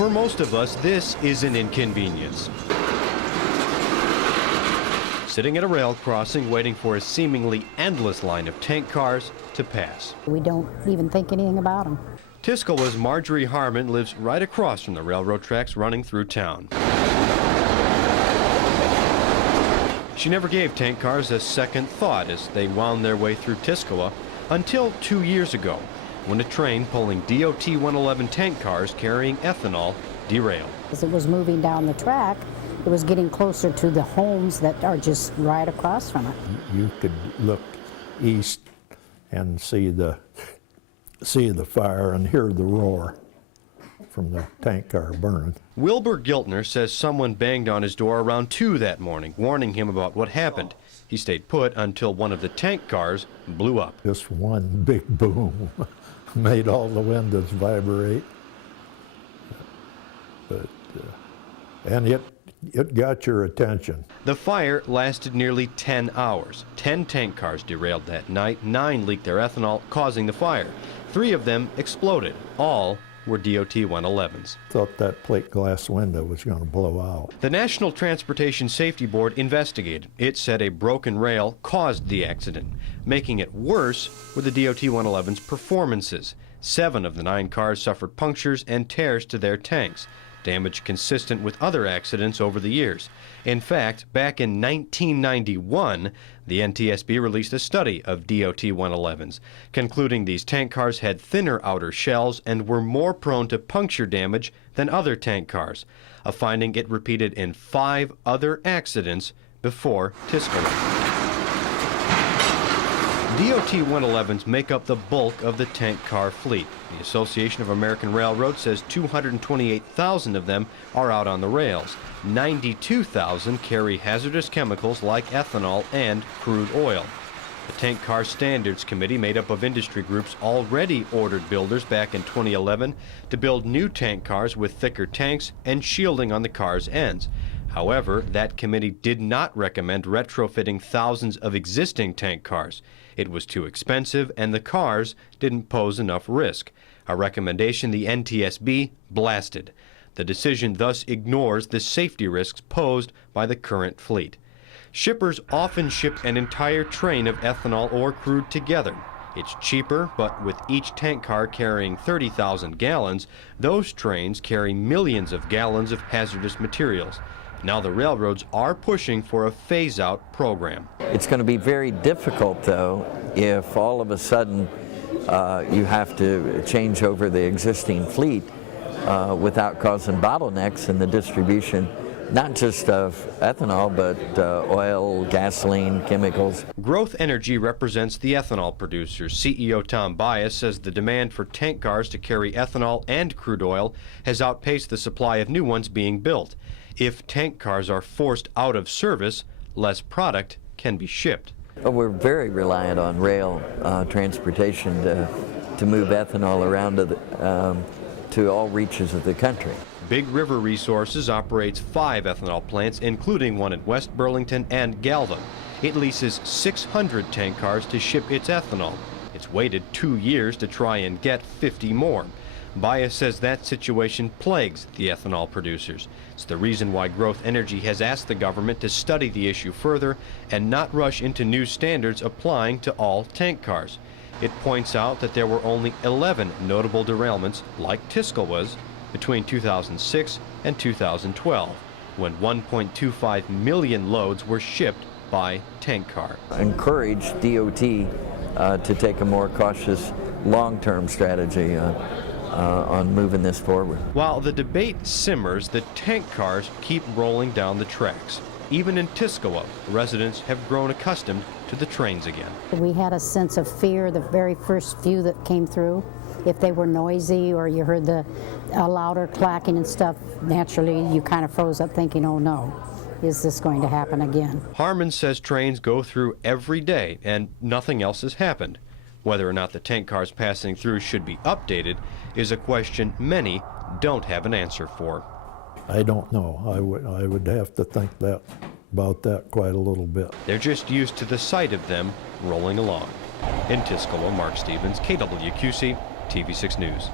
For most of us, this is an inconvenience. Sitting at a rail crossing, waiting for a seemingly endless line of tank cars to pass. We don't even think anything about them. Tuscola's Marjorie Harmon lives right across from the railroad tracks running through town. She never gave tank cars a second thought as they wound their way through Tuscola until 2 years ago, when a train pulling DOT 111 tank cars carrying ethanol derailed. As it was moving down the track, it was getting closer to the homes that are just right across from it. You could look east and see the fire and hear the roar from the tank car burning. Wilbur Giltner says someone banged on his door around 2 that morning, warning him about what happened. He stayed put until one of the tank cars blew up. Just one big boom made all the windows vibrate. But, and it got your attention. The fire lasted nearly 10 hours. 10 tank cars derailed that night. 9 leaked their ethanol, causing the fire. 3 of them exploded. All were DOT 111s. Thought that plate glass window was going to blow out. The National Transportation Safety Board investigated. It said a broken rail caused the accident. Making it worse were the DOT 111's performances. 7 of the 9 cars suffered punctures and tears to their tanks, damage consistent with other accidents over the years. In fact, back in 1991, the NTSB released a study of DOT 111s, concluding these tank cars had thinner outer shells and were more prone to puncture damage than other tank cars, a finding it repeated in 5 other accidents before Tuscola. DOT 111s make up the bulk of the tank car fleet. The Association of American Railroads says 228,000 of them are out on the rails. 92,000 carry hazardous chemicals like ethanol and crude oil. The Tank Car Standards Committee, made up of industry groups, already ordered builders back in 2011 to build new tank cars with thicker tanks and shielding on the car's ends. However, that committee did not recommend retrofitting thousands of existing tank cars. It was too expensive and the cars didn't pose enough risk, a recommendation the NTSB blasted. The decision thus ignores the safety risks posed by the current fleet. Shippers often ship an entire train of ethanol or crude together. It's cheaper, but with each tank car carrying 30,000 gallons, those trains carry millions of gallons of hazardous materials. Now the railroads are pushing for a phase-out program. It's going to be very difficult, though, if all of a sudden you have to change over the existing fleet without causing bottlenecks in the distribution, not just of ethanol, but oil, gasoline, chemicals. Growth Energy represents the ethanol producers. CEO Tom Bias says the demand for tank cars to carry ethanol and crude oil has outpaced the supply of new ones being built. If tank cars are forced out of service, less product can be shipped. We're very reliant on rail transportation to move ethanol around to all reaches of the country. Big River Resources operates 5 ethanol plants, including one at West Burlington and Galva. It leases 600 tank cars to ship its ethanol. It's waited 2 years to try and get 50 more. Bias says that situation plagues the ethanol producers. It's the reason why Growth Energy has asked the government to study the issue further and not rush into new standards applying to all tank cars. It points out that there were only 11 notable derailments, like Tuscola's, between 2006 and 2012, when 1.25 million loads were shipped by tank car. Encourage DOT to take a more cautious long-term strategy on moving this forward. While the debate simmers, the tank cars keep rolling down the tracks. Even in Tuscola, residents have grown accustomed to the trains again. We had a sense of fear the very first few that came through. If they were noisy or you heard the louder clacking and stuff, naturally you kind of froze up thinking, oh no, is this going to happen again? Harmon says trains go through every day and nothing else has happened. Whether or not the tank cars passing through should be updated is a question many don't have an answer for. I don't know. I would have to think about that quite a little bit. They're just used to the sight of them rolling along. In Tuscola, Mark Stevens, KWQC, TV6 News.